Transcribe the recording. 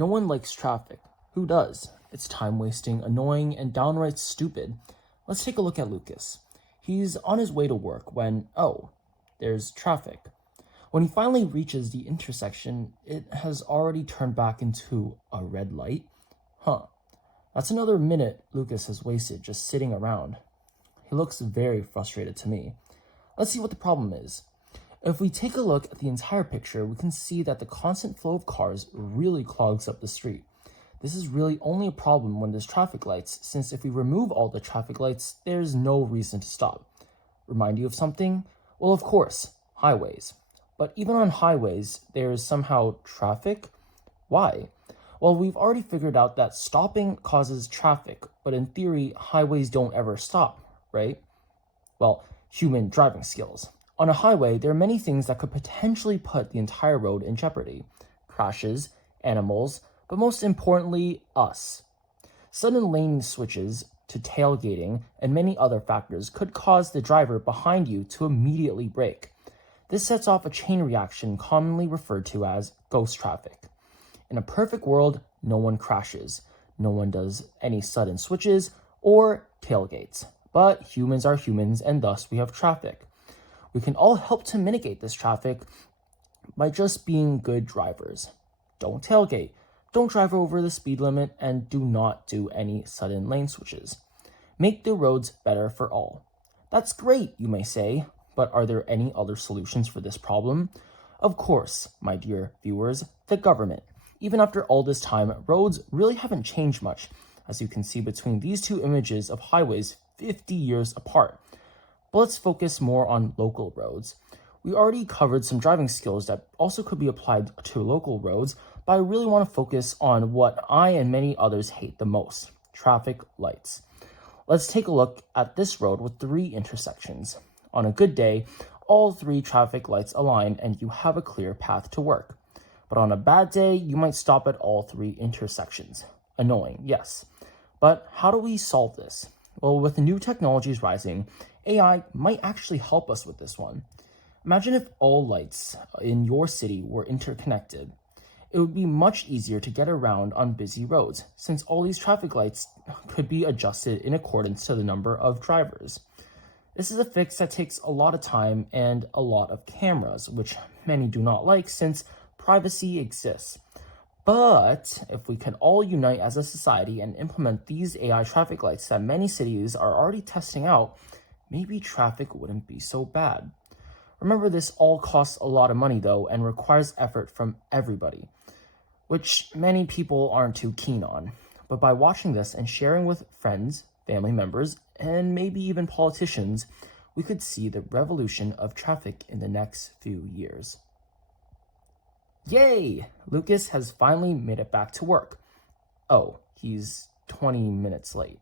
No one likes traffic. Who does? It's time-wasting, annoying, and downright stupid. Let's take a look at Lucas. He's on his way to work when, there's traffic. When he finally reaches the intersection, it has already turned back into a red light. That's another minute Lucas has wasted just sitting around. He looks very frustrated to me. Let's see what the problem is. If we take a look at the entire picture, we can see that the constant flow of cars really clogs up the street. This is really only a problem when there's traffic lights, since if we remove all the traffic lights, there's no reason to stop. Remind you of something? Well, of course, highways. But even on highways, there is somehow traffic? Why? Well, we've already figured out that stopping causes traffic, but in theory, highways don't ever stop, right? Well, human driving skills. On a highway, there are many things that could potentially put the entire road in jeopardy. Crashes, animals, but most importantly, us. Sudden lane switches to tailgating and many other factors could cause the driver behind you to immediately brake. This sets off a chain reaction commonly referred to as ghost traffic. In a perfect world, no one crashes. No one does any sudden switches or tailgates. But humans are humans, and thus we have traffic. We can all help to mitigate this traffic by just being good drivers. Don't tailgate, don't drive over the speed limit, and do not do any sudden lane switches. Make the roads better for all. That's great, you may say, but are there any other solutions for this problem? Of course, my dear viewers, the government. Even after all this time, roads really haven't changed much, as you can see between these two images of highways 50 years apart. But let's focus more on local roads. We already covered some driving skills that also could be applied to local roads, but I really want to focus on what I and many others hate the most: traffic lights. Let's take a look at this road with 3 intersections. On a good day, all 3 traffic lights align and you have a clear path to work. But on a bad day, you might stop at all 3 intersections. Annoying, yes. But how do we solve this? Well, with new technologies rising, AI might actually help us with this one. Imagine if all lights in your city were interconnected. It would be much easier to get around on busy roads, since all these traffic lights could be adjusted in accordance to the number of drivers. This is a fix that takes a lot of time and a lot of cameras, which many do not like since privacy exists. But if we can all unite as a society and implement these AI traffic lights that many cities are already testing out, maybe traffic wouldn't be so bad. Remember, this all costs a lot of money though and requires effort from everybody, which many people aren't too keen on. But by watching this and sharing with friends, family members, and maybe even politicians, we could see the revolution of traffic in the next few years. Yay! Lucas has finally made it back to work. Oh, he's 20 minutes late.